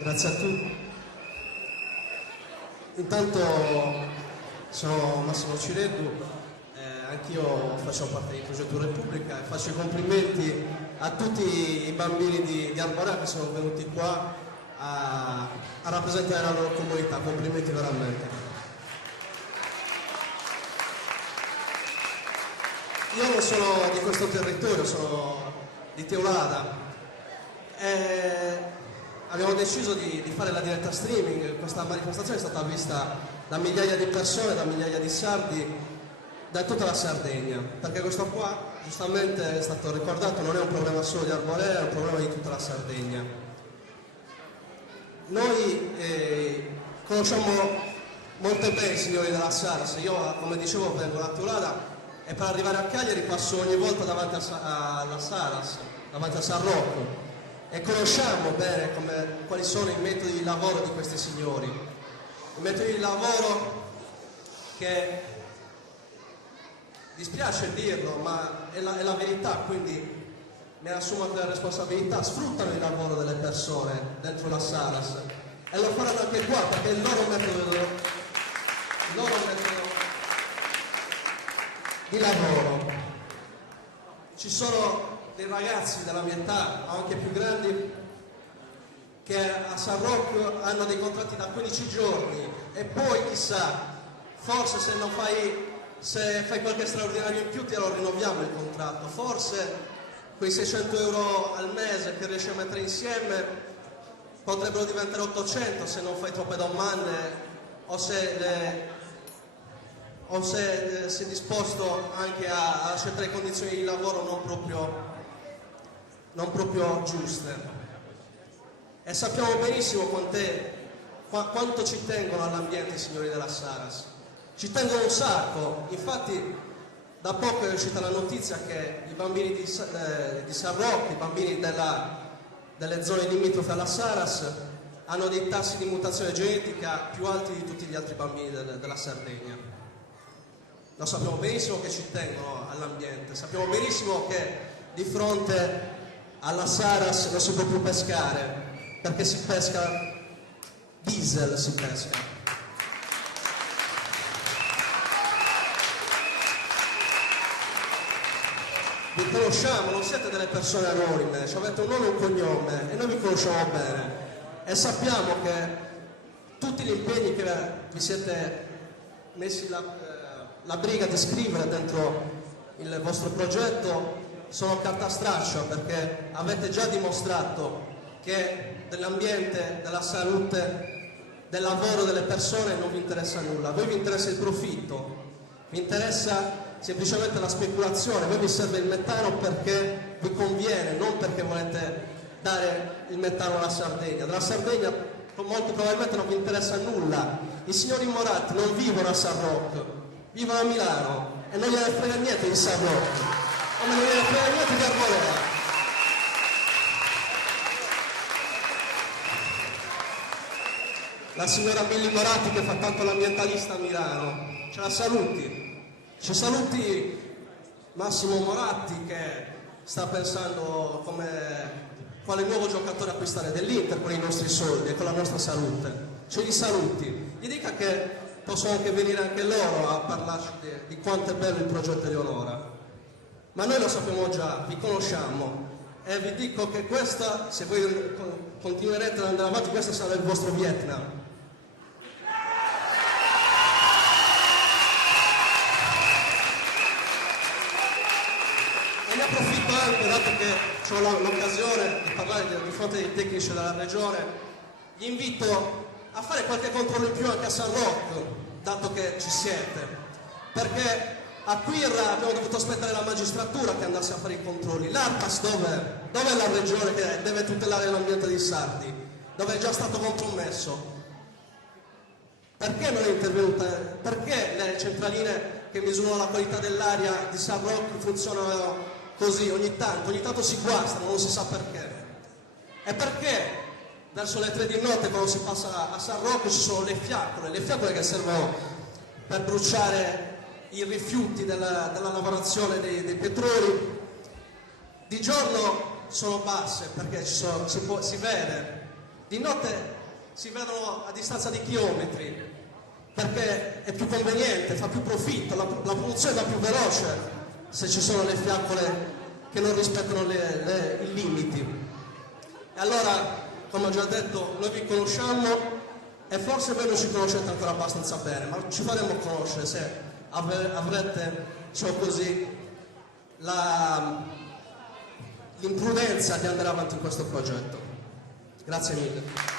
Grazie a tutti. Intanto sono Massimo Cireddu, anch'io faccio parte di Progetto Repubblica e faccio i complimenti a tutti i bambini di Arborea che sono venuti qua a rappresentare la loro comunità. Complimenti veramente. Io non sono di questo territorio, sono di Teulada. Abbiamo deciso di fare la diretta streaming. Questa manifestazione è stata vista da migliaia di persone, da migliaia di sardi, da tutta la Sardegna, perché questo qua, giustamente è stato ricordato, non è un problema solo di Arborea, è un problema di tutta la Sardegna. Noi conosciamo molto bene i signori della Saras. Io, come dicevo, vengo da Teulada e per arrivare a Cagliari passo ogni volta davanti alla Saras, davanti a San Rocco, e conosciamo bene quali sono i metodi di lavoro di questi signori. I metodi di lavoro che, dispiace dirlo, ma è la verità, quindi ne assumo la responsabilità, sfruttano il lavoro delle persone dentro la Saras e lo faranno anche qua perché è il loro metodo di lavoro. Ci sono dei ragazzi della mia età, ma anche più grandi, che a San Rocco hanno dei contratti da 15 giorni e poi chissà, forse se fai qualche straordinario in più te lo rinnoviamo il contratto, forse quei 600 euro al mese che riesci a mettere insieme potrebbero diventare 800 se non fai troppe domande o se sei disposto anche a accettare condizioni di lavoro non proprio giuste. E sappiamo benissimo quanto ci tengono all'ambiente i signori della Saras. Ci tengono un sacco. Infatti da poco è uscita la notizia che i bambini di San Rocco, i bambini delle zone limitrofe alla Saras, hanno dei tassi di mutazione genetica più alti di tutti gli altri bambini della Sardegna. Lo sappiamo benissimo che ci tengono all'ambiente, sappiamo benissimo che di fronte alla Saras non si può più pescare, perché si pesca diesel, si pesca. Vi conosciamo, non siete delle persone anonime, avete un nome e un cognome e noi vi conosciamo bene e sappiamo che tutti gli impegni che vi siete messi la briga di scrivere dentro il vostro progetto sono carta straccia, perché avete già dimostrato che dell'ambiente, della salute, del lavoro delle persone non vi interessa nulla. A voi vi interessa il profitto, vi interessa semplicemente la speculazione. A voi vi serve il metano perché vi conviene, non perché volete dare il metano alla Sardegna. Della Sardegna molto probabilmente non vi interessa nulla. I signori Moratti non vivono a San Rocco, vivono a Milano e non gliene frega niente di San Rocco, non gliene frega niente di Arborea. La signora Milli Moratti che fa tanto l'ambientalista a Milano, ce la saluti. Ci saluti Massimo Moratti che sta pensando quale nuovo giocatore acquistare dell'Inter con i nostri soldi e con la nostra salute. Ce li saluti. Gli dica che possono anche venire anche loro a parlarci di quanto è bello il progetto Eleonora. Ma noi lo sappiamo già, vi conosciamo e vi dico che questa, se voi continuerete ad andare avanti, questo sarà il vostro Vietnam. E ne approfitto anche, dato che ho l'occasione di parlare di fronte ai tecnici della regione, vi invito a fare qualche controllo in più anche a San Rocco, dato che ci siete, perché a Quirra abbiamo dovuto aspettare la magistratura che andasse a fare i controlli. L'ARPAS dov'è? Dov'è la regione che deve tutelare l'ambiente dei sardi? Dove è già stato compromesso? Perché non è intervenuta? Perché le centraline che misurano la qualità dell'aria di San Rocco funzionano così ogni tanto si guastano, non si sa perché? E perché verso le 3 di notte quando si passa a San Rocco ci sono le fiaccole che servono per bruciare i rifiuti della lavorazione dei petroli? Di giorno sono basse perché si vede di notte si vedono a distanza di chilometri, perché è più conveniente, fa più profitto, la produzione va più veloce se ci sono le fiaccole che non rispettano i limiti. E allora, come ho già detto, noi vi conosciamo e forse voi non ci conoscete ancora abbastanza bene, ma ci faremo conoscere se avrete, diciamo così, l'imprudenza di andare avanti in questo progetto. Grazie mille.